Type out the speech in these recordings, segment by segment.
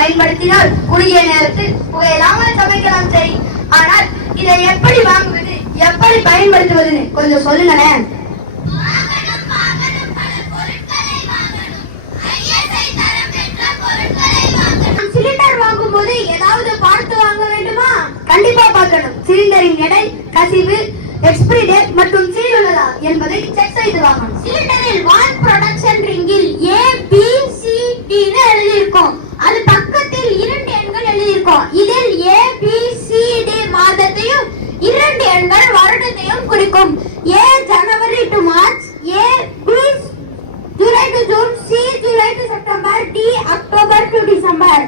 பயன்படுத்தினால் குறுகிய நேரத்தில் புகையில்லாமல் சமைக்கலாம் சரி. ஆனால் இதை எப்படி வாங்குவது, எப்படி பயன்படுத்துவதுன்னு கொஞ்சம் சொல்லுங்களேன். சிலிண்டர் வாங்கும் போது ஏதாவது பார்த்து வாங்க வேண்டுமா? கண்டிப்பா பார்க்கணும். சிலிண்டரின் எடை, கசிவு, எக்ஸ்பிரி டேட் மற்றும் சீல் உள்ளதா என்பதை செக் செய்து வாங்கணும். சிலிண்டரில் வான் ப்ரொடக்ஷன் ரிங்கில் ABCD எழுதியிருக்கும். அது பக்கத்தில் 2 எண்கள் எழுதியிருக்கும். இதில் ABCD மாதத்தையும் 2 எண்கள் வருடத்தையும் குறிக்கும். A January to March, B July to June, C July to September, D October to December.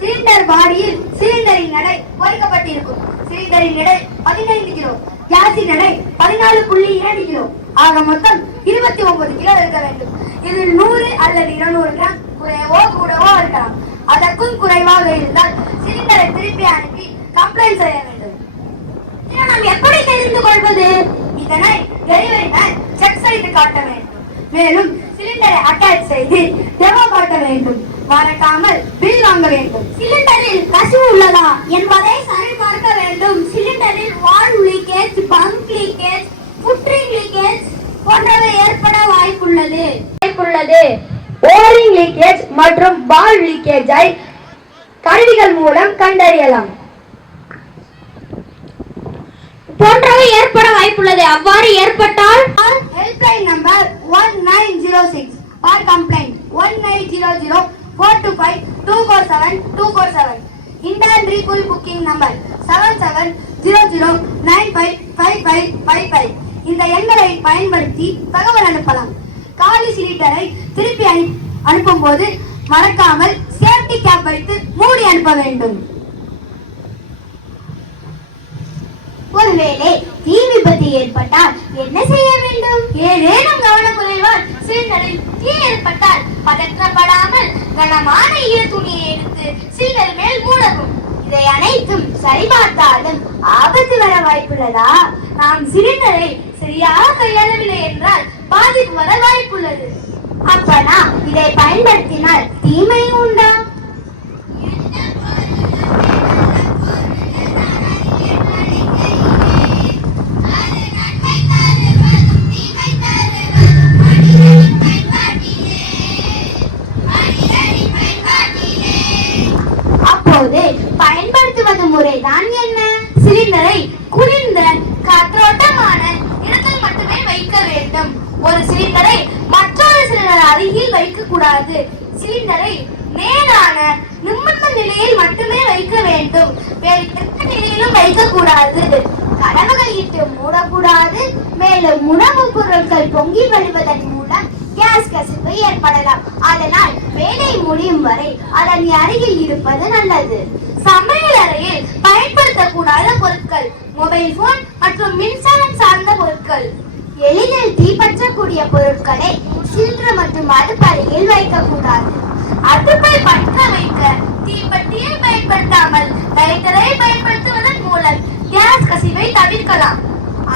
Cylinder பாடியில் சிலிண்டரின் எடை பொறிக்கப்பட்டிருக்கும். சிலிண்டரின் எடை 15 கிலோ, கேஸின் எடை 14.2 கிலோ, ஆக மொத்தம் 29 கிலோ இருக்க வேண்டும். இதில் 100 அல்லது 200 கிராம் குறைவோ கூடவோ இருக்கலாம். அதற்கும் குறைவாக இருந்தால் சிலிண்டரை திருப்பி அனுப்பி கம்ப்ளைண்ட் செய்ய வேண்டும். நாம் எப்படி தெரிந்து கொள்வது? இதனை டெலிவரி மேன் செக் செய்து காட்ட வேண்டும். மேலும் சிலிண்டரை அட்டாச் செய்து டெமோ காட்ட வேண்டும். மறக்காமல் பில் வாங்க வேண்டும். சிலிண்டரில் கசிவு உள்ளதா என்பதை சரிபார்க்க வேண்டும். சிலிண்டரில் valve leakage, pump leakage, foot ring leakage போன்றவை ஏற்பட வாய்ப்புள்ளது. ஓரிங் லீக்கேஜ் மற்றும் வால்வ் லீக்கேஜை கருவிகள் மூலம் கண்டறியலாம். போன்றவை ஏற்பட வாய்ப்புள்ளது. அவ்வாறு ஏற்பட்டால் helpline number 1906 for complaint 1800 425 247 247. Indian refill booking number 7700955555. இந்த எண்களை பயன்படுத்தி தகவல் அனுப்பலாம். காலி சிலிண்டரை திருப்பி அனுப்பும் போது மறக்காமல் சேஃப்டி கேப் வைத்து மூடி அனுப்ப வேண்டும். ஒருவேளை தீ விபத்து ஏற்பட்டால் என்ன செய்ய வேண்டும்? ஏதேனும் கவனக்குறைவால் சிலிண்டரில் தீ ஏற்பட்டால் பதற்றப்படாமல் கனமான ஈர துணியை எடுத்து சிலிண்டர் மேல் மூடவும். இதை அனைத்தும் சரிபார்த்தாலும் ஆபத்து வர வாய்ப்புள்ளதா? நாம் சிலிண்டரை சரியாக கையாளவில்லை என்றால் பாதிப்பு வர வாய்ப்புள்ளது. அப்பனா இதை பயன்படுத்தினால் தீமை உண்டா? பயன்படுத்துவது முறைதான் என்ன? சிலிண்டரை குளிர்ந்த காற்றோட்டமான இடத்தில் மட்டுமே வைக்க வேண்டும். ஒரு சிலிண்டரை மற்றொரு சிலிண்டர் அருகில் வைக்க கூடாது. சிலிண்டரை நேரான நிமிர்ந்த நிலையில் மட்டுமே வைக்க வேண்டும். வேறு எந்த நிலையிலும் வைக்க கூடாது. கதவுகள் இட்டு மூடக்கூடாது. மேலும் உணவுப் பொருட்கள் பொங்கி வழிவதன் மூலம் கேஸ் கசிவு ஏற்படலாம். அதனால் வேலை முடியும் வரை அதன் அருகில் இருப்பது நல்லது. சமையல் அறையில் பயன்படுத்தக்கூடாத பொருட்கள், மொபைல் போன் மற்றும் மின்சாரம் சார்ந்த பொருட்கள், எளிதில் தீப்பற்றக்கூடிய பொருட்களை சிலிண்டர் மற்றும் அடுப்பறையில் வைக்கக்கூடாது. அடுப்பை பற்ற வைக்க தீப்பெட்டியை பயன்படுத்தாமல் லைட்டரை பயன்படுத்துவதன் மூலம் கேஸ் கசிவை தவிர்க்கலாம்.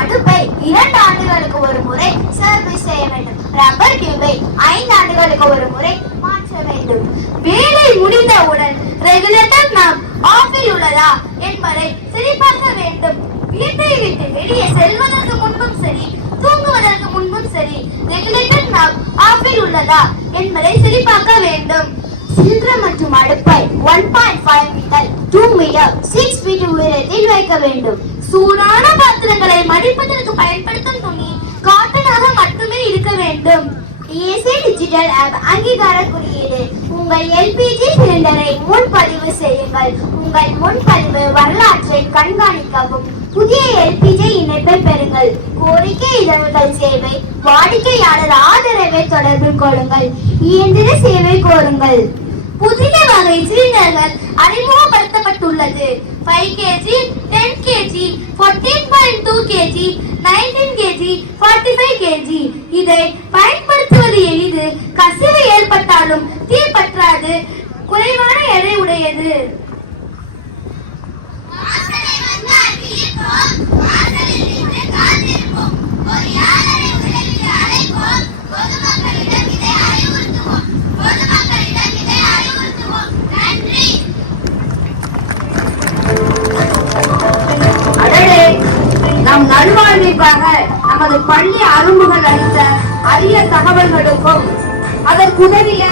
அடுப்பை 2 ஆண்டுகளுக்கு ஒரு முறை சர்வீஸ் செய்ய வேண்டும். ரப்பர் டியூபை 5 ஆண்டுகளுக்கு ஒரு முறை மாற்ற வேண்டும். வேலை முடிந்தவுடன் ரெகுலேட்டர் நாம் ஆஃபில் உள்ளதா என்பதை சரிபார்க்க வேண்டும். வீட்டை விட்டு வெளியே செல்வதற்கு முன்பும் சரி, தூங்குவதற்கு முன்பும் சரி, ரெகுலேட்டர் நாம் ஆஃபில் உள்ளதா என்பதை சரிபார்க்க வேண்டும். சிலிண்டர் மற்றும் அடுப்பை 1.5 மீட்டர் 2 மீட்டர் 6 ஃபீட் உயரத்தில் வைக்க வேண்டும். சூடான பாத்திரங்களை மடிப்பதற்கு பயன்படுத்தும் துணி காட்டனாக மட்டுமே இருக்க வேண்டும். ஏசி டிஜிட்டல் ஆப் அங்கீகார குறியீடு. உங்கள் LPG சிலிண்டரை முன்பதிவு செய்யுங்கள். உங்கள் முன்பதிவு வரலாற்றை கண்காணிக்கவும். புதிய LPG இணைப்பை பெறுங்கள். கோரிக்கை இதழ்கள் சேவை, வாடிக்கையாளர் ஆதரவை தொடர்பு கொள்ளுங்கள். இயந்திர சேவை கோருங்கள். புதிய வகை சிலிண்டர்கள் அறிமுகப்படுத்தப்பட்டுள்ளது. 5 kg, 10 kg, 14.2 kg, 19 kg, 45 kg. இதை பயன்படுத்துவது எளிது. கசிவு ஏற்பட்டாலும் தீ பற்றாது. குறைவான எடை உடையது. பொதுமக்களிடம் இதை அறிவுறுத்துவோம். நன்றி. நல்வாழ்விற்காக நமது பள்ளி அரும்புகள் அளித்த அரிய தகவல்களுக்கும் அதற்குதவிய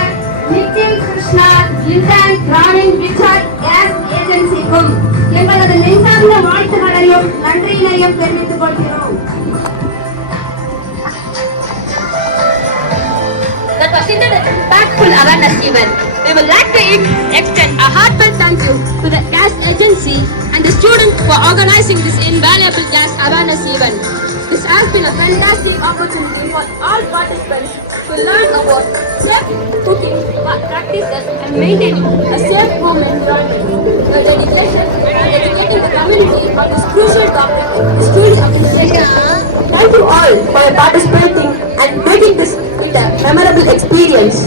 நித்தின் கிருஷ்ணா இந்தியன் கிராமின் விசாட் கேஸ் ஏஜென்சிக்கும் எங்களது நெஞ்சார்ந்த வாழ்த்துக்களையும் நன்றியினையும் தெரிவித்துக் கொள்கிறோம். That was indeed an impactful awareness event. We would like to extend a heartfelt thank you to the gas agency and the students for organizing this invaluable gas awareness event. This has been a fantastic opportunity for all participants to learn about safe cooking practices and maintaining a safe home environment. Your dedication and educating the community on this crucial topic is truly appreciated. Thank you all for participating and making this a memorable experience.